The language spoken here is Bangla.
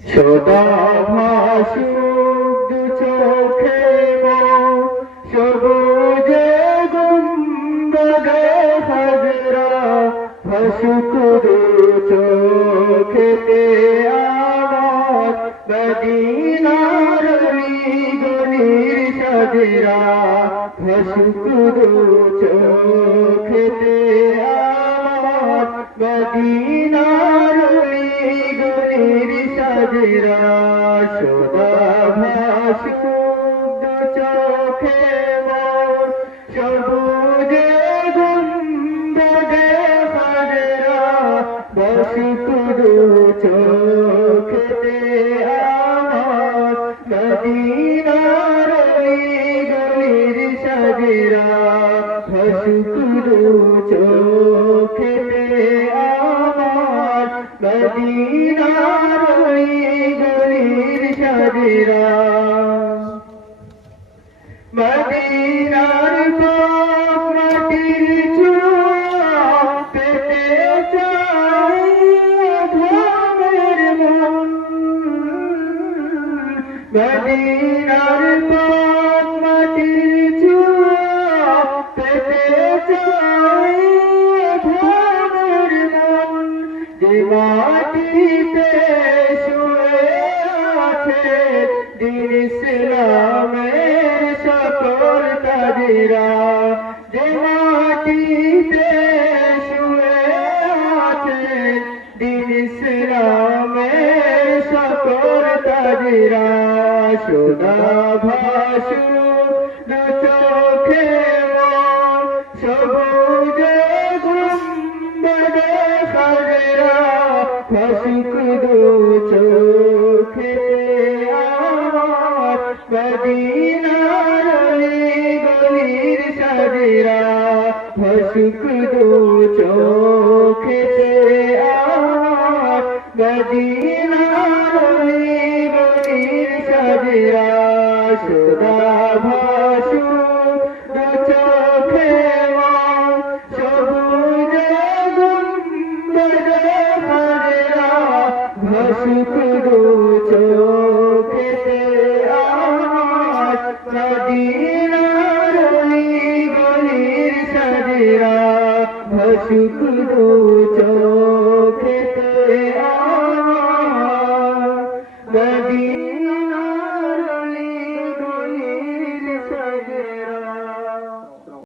সদা ভাসুক দু চোখে সবুজে গুম্বদে হাজরা ভাসুক দু চোখেতে আমার মদিনার গলির সাজরা ভাসুক দু চোখেতে আমার মদিনার গলির সাজরা সদা ভাসুক দু চোখে সবুজে গুম্বদে হাজরা ভাসুক দু চোখেতে আমার মদিনার গলির সাজরা ভাসুক দু চোখেতে আমার মদিনার গলির সাজরা মদিনার পাক মাটির ছোঁয়া পেতে চাই ঘামের মন মদিনার পাক মাটির ছোঁয়া পেতে চাই ঘামের মন যে মাটিতে শুয়ে আছে দিন ইসলামের সকল তাজিরা যে মাটিতে শুয়ে আছে দিন ইসলামের সকল তাজিরা সদা ভাসুক দু চোখে সবুজে গুম্বদে হাজরা ভাসুক দু চোখেতে আমার মদিনার গলির সাজরা ভাসুক দু চোখেতে আমার মদিনার গলির সাজরা সদা ভাসুক দু চোখে সবুজে গুম্বদে হাজরা ভাসুক দু চোখেতে আমার মদিনার গলির সাজরা ভাসুক দু চোখেতে